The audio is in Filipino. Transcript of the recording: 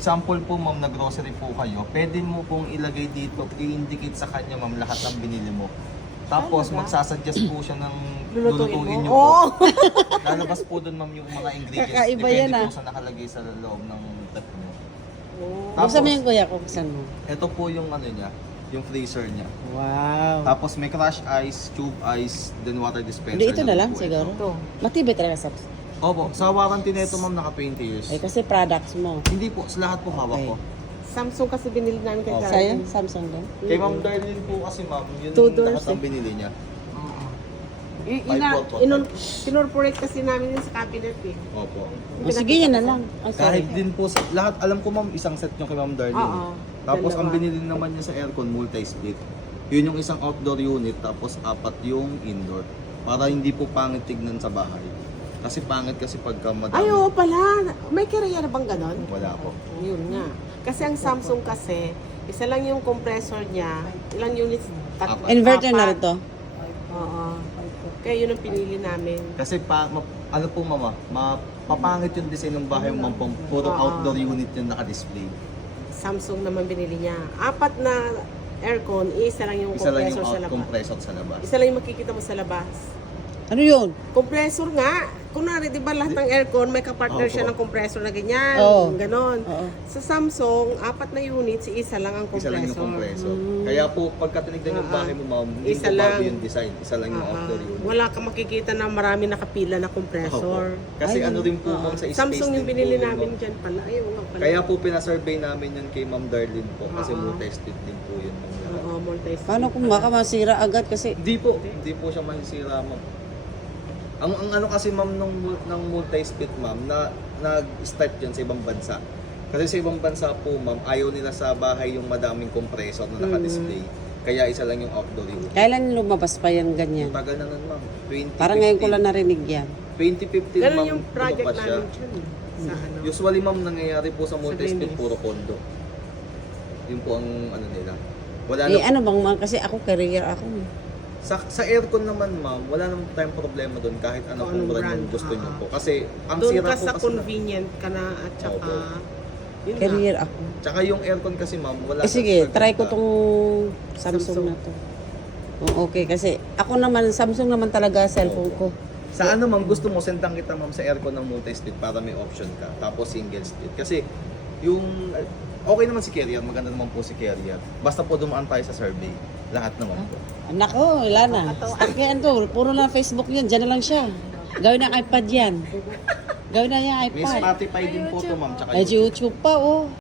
Example po ma'am, na grocery po kayo, pwede mo pong ilagay dito, i-indicate sa kanya ma'am lahat ng binili mo. Tapos magsasuggest po siya ng lulutuin niyo po. Lalabas po doon ma'am yung mga ingredients. Kakaiba Depende yan, po sa nakalagay sa loob ng rep niyo. Buksan mo yung kuya ko, buksan mo. Ito po yung ano niya, yung freezer niya. Wow. Tapos may crush ice, tube ice, then water dispenser. Hindi, ito na lang po siguro. ito. Matibay talaga sa... Opo, sa warranty nito ma'am naka 20 years. Eh, kasi products mo. Hindi po, sa lahat po hawak ko. Samsung kasi binili namin kay Oh. Darlene. Sa'yo, Samsung din. Kay Ma'am Darlene po kasi ma'am, yun Two doors, lahat ang binili niya. Kinorporate kasi namin yun sa cabinet eh. Opo. O, sige, yan na lang. Oh, sorry. Kahit din po sa lahat, alam ko ma'am, isang set nyo kay Ma'am Darlene. Oo. Tapos ang Dalawa. binili naman niya sa aircon, multi-split. Yun yung isang outdoor unit, tapos 4 yung indoor. Para hindi po pangit tignan sa bahay. Kasi pangit kasi pagka madami. Ay, oo pala. May karaya na bang ganon? Wala po. Yun nga. Kasi ang Samsung kasi, isa lang yung compressor niya. Ilang units? Inverter na rin to. Oo. Kaya yun ang pinili namin. Kasi ano po mama, mapapangit yung design ng bahay mo ma'am, puro Oo. outdoor unit yung naka-display. Samsung naman binili niya. 4 na aircon, isa lang yung Isa lang yung compressor sa labas. compressor sa labas. Isa lang yung makikita mo sa labas. Ano yun? Compressor nga. Kunwari, di ba lahat ng aircon may kapartner Opo. siya ng compressor na ganyan. Oo. Ganon. Oo. Sa Samsung, 4 na units, isa lang ang Isa compressor. lang yung compressor. Kaya po, pagka tinignan yung bahay mo ma'am, hindi Isa po bago lang. yung design. Isa lang yung outdoor unit. Wala kang makikita na marami nakapila na compressor. Opo. Kasi ano rin po ma'am sa space Samsung yung din binili po, namin ma'am. dyan pala. Ayaw nga pala. Kaya po pinasurvey namin yun kay Ma'am Darlene po kasi Oo. multi-split din po yun. Oo, multi-split. Paano kung baka masira agad kasi... Hindi po siya masisira ma'am. Ang ano kasi ma'am ng multi-split ma'am na nag-start yun sa ibang bansa. Kasi sa ibang bansa po ma'am, ayaw nila sa bahay yung madaming compressor na naka-display. Kaya isa lang yung outdoor unit. Kailan lumabas pa yan ganyan? Tagal na nun ma'am. 2015. Parang ngayon ko lang narinig yan. 2015 Ganun ma'am, yung project lumabas siya. namin dyan. Sa ano. Usually ma'am, nangyayari po sa multi-split Greenleaf. puro condo. Yun po ang ano nila. Wala Eh, na, ano bang kasi ako career ako. sa aircon naman ma'am, wala namang tayong problema doon kahit ano Kung kung anong brand yung brand, gusto niyo oo. po. Kasi ang Doon sira ka po sa kasi convenient ka na at saka... Opo. Yun nga. Career ako. tsaka yung aircon kasi ma'am, wala Eh sige, sa try ko ganda. tong Samsung na to. Oh, okay, kasi ako naman, Samsung naman talaga cellphone ko. Sa ano ma'am, gusto mo sendang kita ma'am sa aircon ng multi-split para may option ka. Tapos single split. Kasi yung okay naman si Carrier, maganda naman po si Carrier. Basta po dumaan tayo sa survey. Lahat naman po. Anak ko, wala na. Stock yan to. Puro na Facebook yan. Diyan na lang siya. Gawin ng iPad yan. Gawin na yung May iPad. Spotify din po to ma'am. Tsaka Ay, YouTube pa, oh.